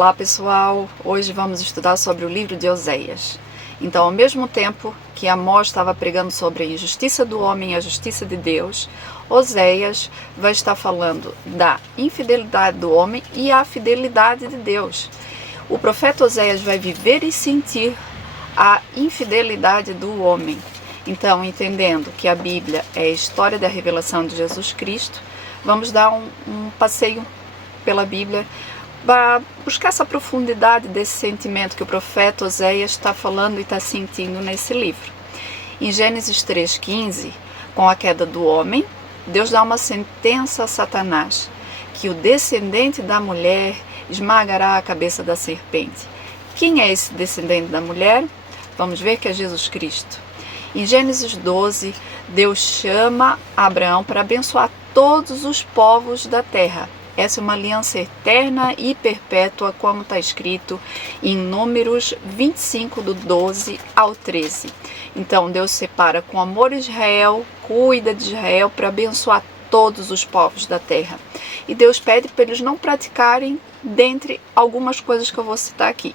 Olá pessoal, hoje vamos estudar sobre o livro de Oséias. Então, ao mesmo tempo que Amós estava pregando sobre a injustiça do homem e a justiça de Deus, Oséias vai estar falando da infidelidade do homem e a fidelidade de Deus. O profeta Oséias vai viver e sentir a infidelidade do homem. Então, entendendo que a Bíblia é a história da revelação de Jesus Cristo, vamos dar um passeio pela Bíblia para buscar essa profundidade desse sentimento que o profeta Oséias está falando e está sentindo nesse livro. Em Gênesis 3,15, com a queda do homem, Deus dá uma sentença a Satanás, que o descendente da mulher esmagará a cabeça da serpente. Quem é esse descendente da mulher? Vamos ver que é Jesus Cristo. Em Gênesis 12, Deus chama Abraão para abençoar todos os povos da terra. Essa é uma aliança eterna e perpétua, como está escrito em Números 25, do 12 ao 13. Então, Deus separa com amor Israel, cuida de Israel para abençoar todos os povos da terra. E Deus pede para eles não praticarem, dentre algumas coisas que eu vou citar aqui.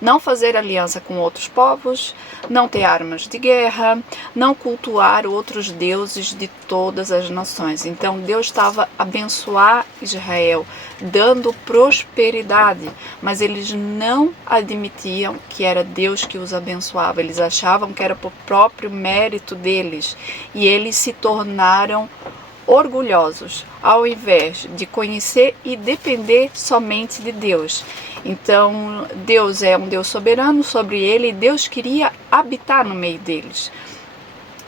Não fazer aliança com outros povos, não ter armas de guerra, não cultuar outros deuses de todas as nações. Então Deus estava a abençoar Israel, dando prosperidade, mas eles não admitiam que era Deus que os abençoava. Eles achavam que era por próprio mérito deles e eles se tornaram orgulhosos, ao invés de conhecer e depender somente de Deus. Então, Deus é um Deus soberano sobre ele e Deus queria habitar no meio deles.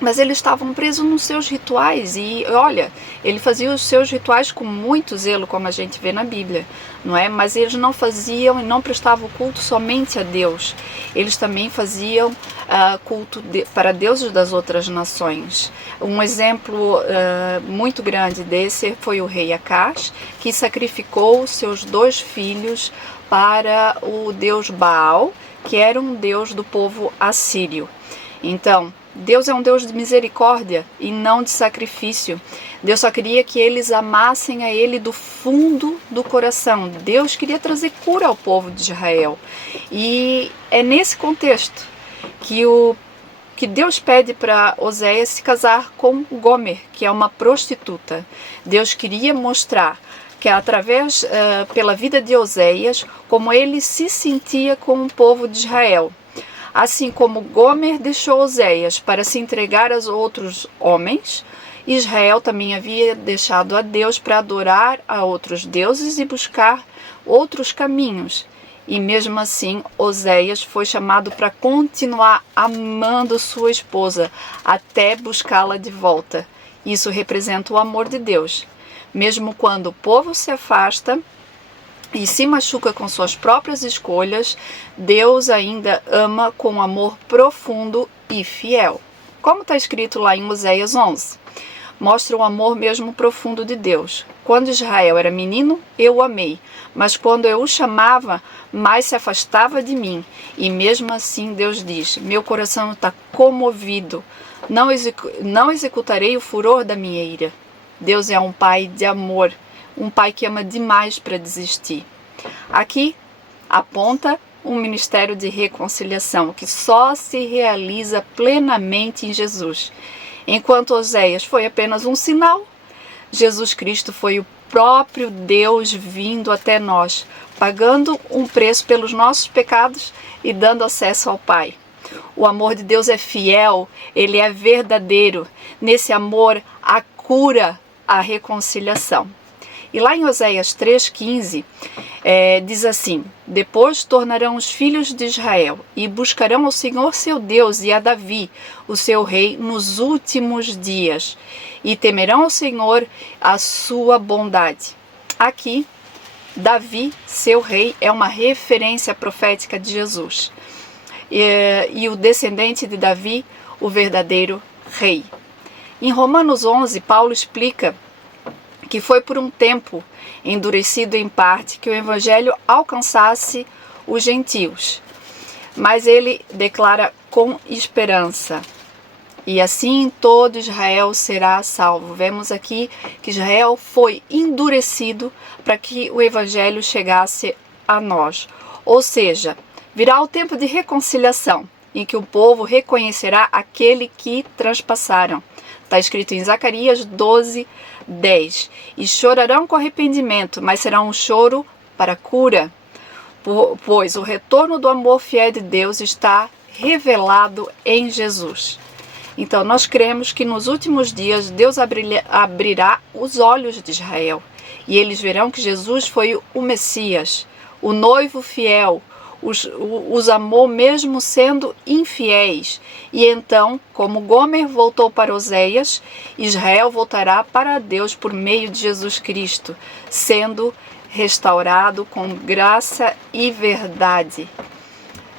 Mas eles estavam presos nos seus rituais e, olha, ele fazia os seus rituais com muito zelo, como a gente vê na Bíblia, não é? Mas eles não faziam e não prestavam culto somente a Deus. Eles também faziam culto para deuses das outras nações. Um exemplo muito grande desse foi o rei Acás, que sacrificou seus 2 filhos para o deus Baal, que era um deus do povo assírio. Então, Deus é um Deus de misericórdia e não de sacrifício. Deus só queria que eles amassem a Ele do fundo do coração. Deus queria trazer cura ao povo de Israel. E é nesse contexto que Deus pede para Oséias se casar com Gomer, que é uma prostituta. Deus queria mostrar que através, pela vida de Oséias, como ele se sentia com o povo de Israel. Assim como Gomer deixou Oséias para se entregar aos outros homens, Israel também havia deixado a Deus para adorar a outros deuses e buscar outros caminhos. E mesmo assim, Oséias foi chamado para continuar amando sua esposa, até buscá-la de volta. Isso representa o amor de Deus. Mesmo quando o povo se afasta e se machuca com suas próprias escolhas, Deus ainda ama com amor profundo e fiel. Como está escrito lá em Oséias 11, mostra o amor mesmo profundo de Deus. Quando Israel era menino, eu o amei, mas quando eu o chamava, mais se afastava de mim. E mesmo assim Deus diz, meu coração está comovido, não executarei o furor da minha ira. Deus é um pai de amor, um pai que ama demais para desistir. Aqui aponta um ministério de reconciliação que só se realiza plenamente em Jesus. Enquanto Oséias foi apenas um sinal, Jesus Cristo foi o próprio Deus vindo até nós, pagando um preço pelos nossos pecados e dando acesso ao Pai. O amor de Deus é fiel, ele é verdadeiro. Nesse amor há cura, a reconciliação. E lá em Oséias 3,15, diz assim, depois tornarão os filhos de Israel e buscarão ao Senhor seu Deus e a Davi, o seu rei, nos últimos dias, e temerão ao Senhor a sua bondade. Aqui, Davi, seu rei, é uma referência profética de Jesus. E o descendente de Davi, o verdadeiro rei. Em Romanos 11, Paulo explica que foi por um tempo, endurecido em parte, que o evangelho alcançasse os gentios. Mas ele declara com esperança. E assim todo Israel será salvo. Vemos aqui que Israel foi endurecido para que o evangelho chegasse a nós. Ou seja, virá o tempo de reconciliação, em que o povo reconhecerá aquele que transpassaram. Está escrito em Zacarias 12:10. E chorarão com arrependimento, mas será um choro para cura, pois o retorno do amor fiel de Deus está revelado em Jesus. Então nós cremos que nos últimos dias Deus abrirá os olhos de Israel e eles verão que Jesus foi o Messias, o noivo fiel, os amou mesmo sendo infiéis. E então, como Gomer voltou para Oséias, Israel voltará para Deus por meio de Jesus Cristo, sendo restaurado com graça e verdade.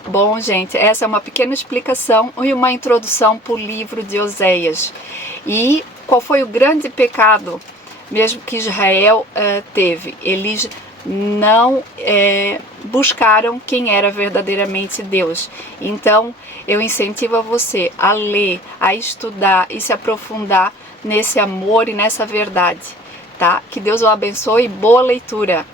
Bom, gente, essa é uma pequena explicação e uma introdução para o livro de Oséias. E qual foi o grande pecado mesmo que Israel teve? Eles não buscaram quem era verdadeiramente Deus. Então, eu incentivo a você a ler, a estudar e se aprofundar nesse amor e nessa verdade, tá? Que Deus o abençoe e boa leitura!